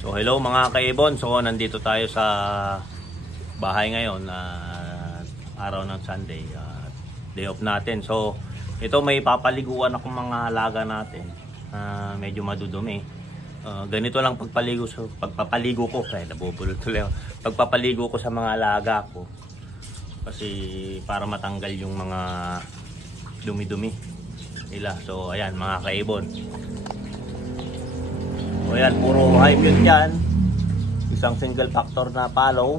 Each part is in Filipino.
So hello mga kaibon, so nandito tayo sa bahay ngayon, araw ng Sunday, day off natin. So ito may papaliguan akong mga alaga natin, medyo madudumi. Ganito lang pagpapaligo ko, kaya nabubulol tuloy ako. Pagpapaligo ko sa mga alaga ko kasi para matanggal yung mga dumi-dumi nila. So ayan mga kaibon. So ayan, puro hybrid yan. Isang single factor na palo.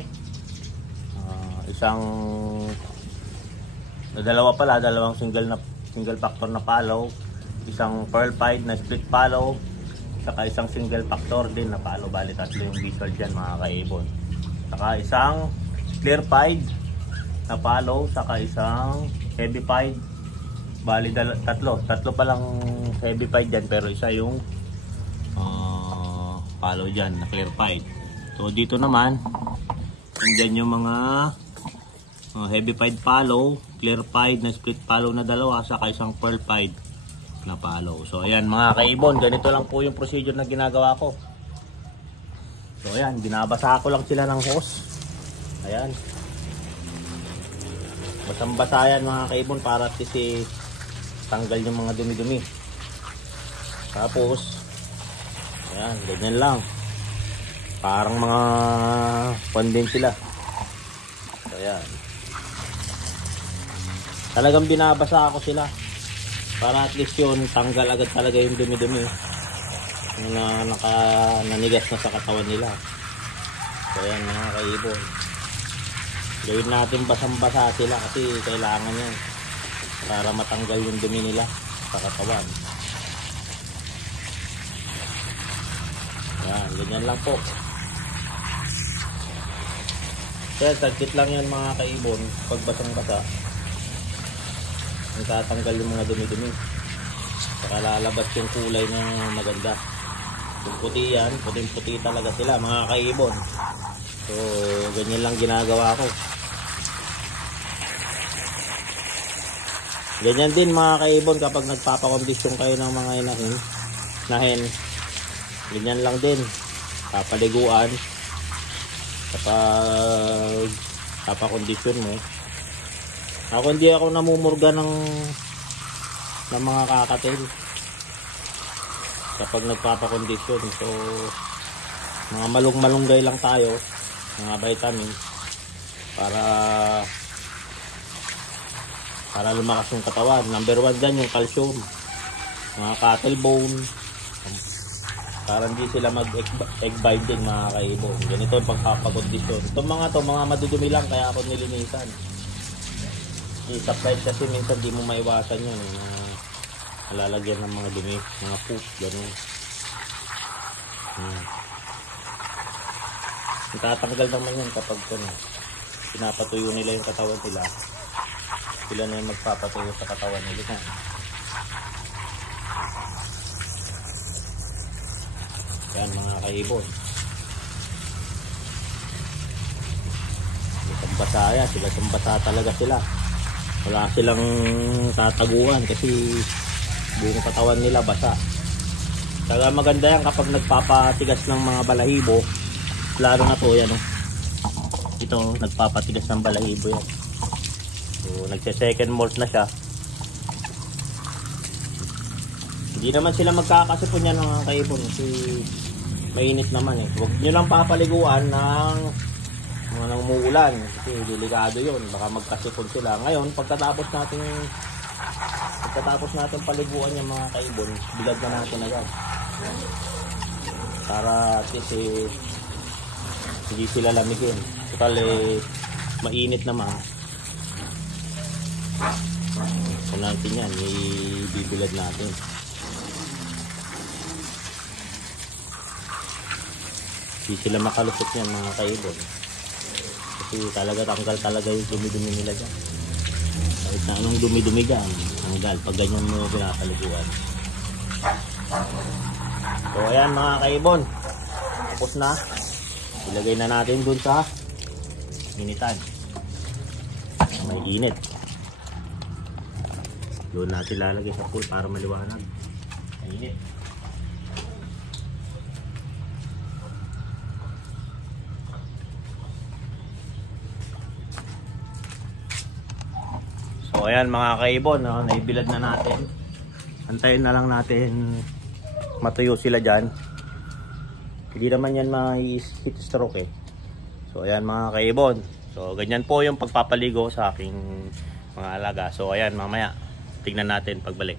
Dalawang single factor na palo. Isang pearl pied na split palo. Saka isang single factor din na palo. Bali tatlo yung visual dyan mga kaibon. Saka isang clear pied na palo. Saka isang heavy pied. Bali tatlo pa lang heavy pied dyan, pero isa yung palo dyan na clear pied. So dito naman andyan yung mga heavy pied palo, clear pied na split palo na dalawa, saka isang pearl pied na palo. So ayan mga kaibon, ganito lang po yung procedure na ginagawa ko. So ayan, binabasa ko lang sila ng hose. Ayan, basang-basa yan mga kaibon para at least tanggal yung mga dumi-dumi. Tapos ayan, ganyan lang. Parang mga pandin sila. So, ayan. Talagang binabasa ako sila para at least yun, tanggal agad talaga yung dumi-dumi na nanigas na sa katawan nila. So, ayan mga kaibon. Gawin natin basang-basa sila kasi kailangan yan para matanggal yung dumi nila sa katawan. Yan, ganyan lang po. Kaya saglit lang yan mga kaibon. Pag basang-basa, natatanggal yung mga dumi-dumi. Saka lalabas yung kulay na maganda. Yung puti yan, puting-puti talaga sila mga kaibon. So, ganyan lang ginagawa ko. Ganyan din mga kaibon kapag nagpapakondisyon kayo ng mga inahin. Ganyan lang din, papaliguan kapag papakondisyon mo. Ako hindi ako namumurga ng mga kakatil kapag nagpapakondisyon. So mga malunggay lang tayo, mga vitamin para lumakas yung katawan. Number 1 dyan yung calcium, mga cattle bone, para hindi sila mag-egg binding mga kaibon. Ganito yung pagpapakondisyon. Itong mga madudumi lang, kaya ako nilinisan. I-supply kasi minsan di mo maiwasan yun. Nalalagyan ng mga dumi, mga poop, gano'n. Itatanggal naman yun kapag pinapatuyo nila yung katawan nila. Sila na yung magpapatuyo sa katawan nila. Yan mga kaibon. Basa yan, basa talaga sila. Wala silang tataguan kasi buong katawan nila basa. Kaya maganda yan kapag nagpapatigas ng mga balahibo. Lalo na to yan. Ito, nagpapatigas ng balahibo yan. So, nagse-second molt na siya. Hindi naman sila magkakasipon yan mga kaibon kasi mainit naman eh. Huwag nyo lang papaliguan ng umuulan kasi delikado yun, baka magkasipon sila. Ngayon pagkatapos natin paliguan yung mga kaibon, bilad na natin agad para at least hindi sila lamigin. Total mainit naman. Kung natin yan, ibibilad natin. Hindi sila makalusot yan mga kaibon kasi talaga tanggal talaga yung dumi-dumi nila dyan. Kahit na anong dumi-dumi dyan, tanggal pag ganyan mo pinapaliguan. So ayan mga kaibon, tapos na. Ilagay na natin dun sa initan, may init. Doon natin lalagay sa pool para maliwanag. Mainit. So ayan mga kaibon, naibilad na natin. Antayin na lang natin matuyo sila dyan. Hindi naman yan ma-heat stroke eh. So ayan mga kaibon. So ganyan po yung pagpapaligo sa aking mga alaga. So ayan, mamaya tignan natin pagbalik.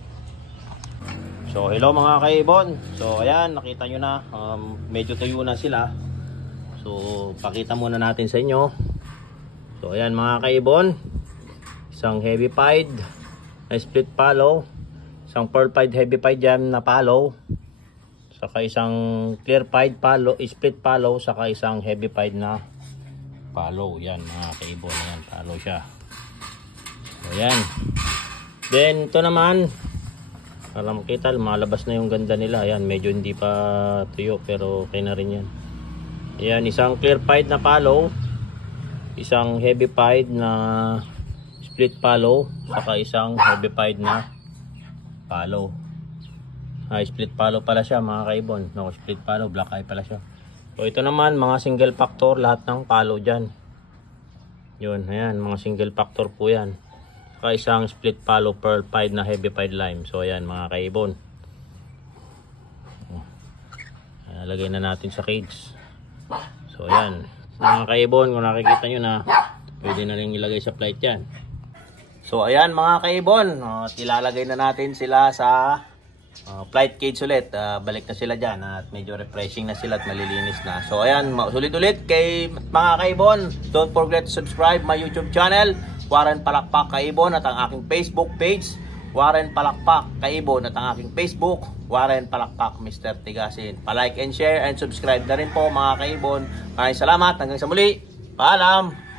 So hello mga kaibon. So ayan, nakita nyo na medyo tuyo na sila. So pakita muna natin sa inyo. So ayan mga kaibon, isang heavy pied na split palo, isang pearl pied heavy pied jam na palo, saka isang clear pied palo, split palo, saka isang heavy pied na palo. Yan mga kaibon, yan palo siya. So yan. Then ito naman, para makita, malabas na yung ganda nila. Ayan, medyo hindi pa tuyo pero okay na rin yan. Ayan, isang clear pied na palo, isang heavy pied na split palo, saka isang heavy pied na palo. Split palo pala siya mga kaibon. No, split palo, black eye pala siya. So ito naman mga single factor, lahat ng palo dyan. Yun, ayan, mga single factor po yan. Saka isang split palo pearl pied na heavy pied lime. So ayan mga kaibon. Lagay na natin sa cage. So ayan mga kaibon, kung nakikita nyo na, pwede na rin ilagay sa flight yan. So ayan mga kaibon, ilalagay na natin sila sa flight cage ulit. Balik na sila dyan at medyo refreshing na sila at malilinis na. So ayan, sulit ulit kay mga kaibon, don't forget to subscribe my YouTube channel, Warren Palakpak Kaibon, at ang aking Facebook page, Warren Palakpak Kaibon, at ang aking Facebook, Warren Palakpak Mr. Tigasin. Pa-like and share and subscribe na rin po mga kaibon. Maraming salamat, hanggang sa muli, paalam!